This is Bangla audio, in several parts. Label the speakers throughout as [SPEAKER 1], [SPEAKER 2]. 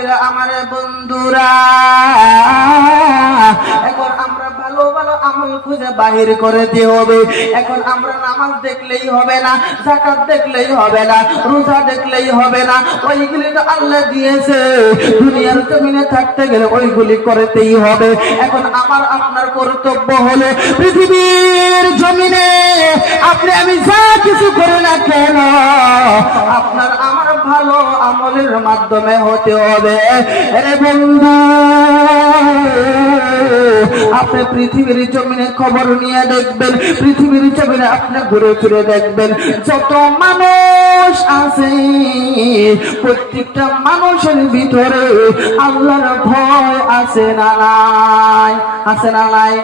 [SPEAKER 1] ভাইরা আমার বন্ধুরা, এখন আমরা ভালো ভালো আমল খুঁজে বাহির করে হবে। এখন আমরা নামাজ দেখলেই হবে না জাকাত দেখলেই হবে না, রোজা দেখলেই হবে না, ওইগুলি তো আল্লাহ দিয়েছে। দুনিয়ার জমিনে থাকতে গেলে ওইগুলি করতেই হবে। এখন আমার আপনার কর্তব্য হলো, পৃথিবীর জমিনে আপনি আমি যা কিছু করি না কেন, আপনার আমলের মাধ্যমে হতে হবে। বন্ধু, আপনি পৃথিবীর জমিনে খবর নিয়ে দেখবেন, পৃথিবীর জমিনে আপনি ঘুরে ফিরে দেখবেন, যত মানুষ আছে, প্রত্যেকটা মানুষের ভিতরে আল্লাহর ভয় আছে না নাই? আছে না নাই?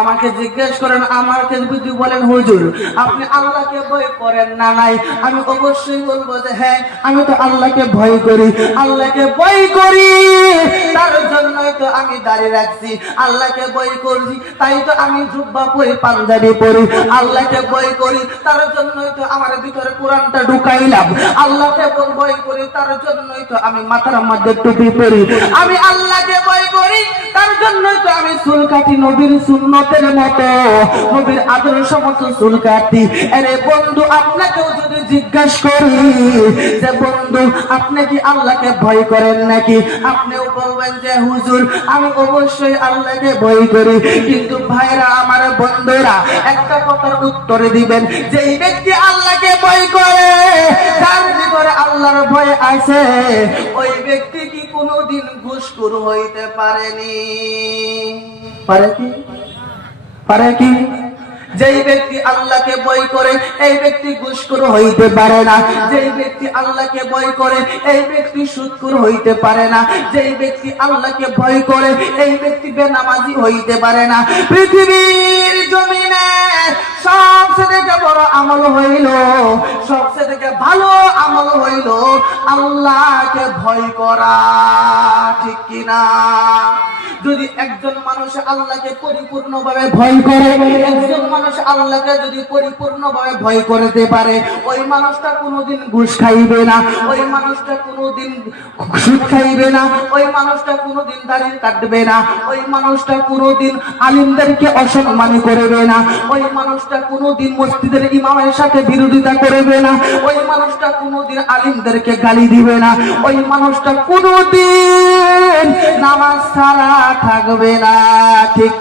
[SPEAKER 1] আমাকে জিজ্ঞেস করেন আমাকে যদি বলেন, হুজুর? আপনি আল্লাহকে ভয় করেন না নাই? আমি অবশ্যই বলব যে হ্যাঁ আমি তো আল্লাহকে ভয় করি, আল্লাহকে ভয় করি। তার জন্যই তো আমি দাঁড়িয়ে রাখছি। আল্লাহকে ভয় করছি, তাই তো আমি জুব্বা পরি পাঞ্জাবি পরি। আল্লাহকে ভয় করি, তার জন্যই তো আমার ভিতরে কোরআনটা ঢুকাইলাম। আল্লাহকে ভয় করি, তার জন্যই তো আমি মাথার মধ্যে টুপি পরি। আমি আল্লাহকে ভয় করি আপনি আল্লাহকে ভয় করেন নাকি? বলবেন যে, হুজুর, আমি অবশ্যই আল্লাহকে ভয় করি। কিন্তু ভাইরা, আমার বন্ধুরা, একটা কথার উত্তর দিবেন যে এই ব্যক্তি আল্লাহকে ভয় করে, তার আল্লাহর ভয় আছে। ওই ব্যক্তি কি কোনোদিন ঘুষখোর হইতে পারেনি। পারে কি? পারে কি? যেই ব্যক্তি আল্লাহকে বই করে এই ব্যক্তি ঘুষখোর হইতে পারে না। যেই ব্যক্তি আল্লাহকে ভয় করে এই ব্যক্তি সুদখোর হইতে পারে না। যেই ব্যক্তি আল্লাহকে ভয় করে এই ব্যক্তি বেনামাজি হইতে পারে না। পৃথিবীর জমিনে আমল হইল। সবচেয়ে থেকে ভালো আমল হইল আল্লাহকে ভয় করা ঠিক কিনা? যদি একজন মানুষ আল্লাহকে পরিপূর্ণভাবে ভয় করে, একজন মানুষ আল্লাহকে যদি পরিপূর্ণভাবে ভয় করতে পারে, ওই মানুষটা কোনোদিন ঘুষ খাইবে না, ওই মানুষটা কোনোদিন সুদ খাইবে না, ওই মানুষটা কোনোদিন দাঁড়িয়ে কাটবে না, ওই মানুষটা কোনোদিন আলিমদেরকে অসম্মানী করবে না, ওই মানুষটা কোনোদিন মসজিদের ইমামের সাথে বিরোধিতা করবে না, ওই মানুষটা কোনোদিন আলিমদেরকে গালি দিবে না, ওই মানুষটা কোনোদিন নামাজ ছাড়া থাকবে না ঠিক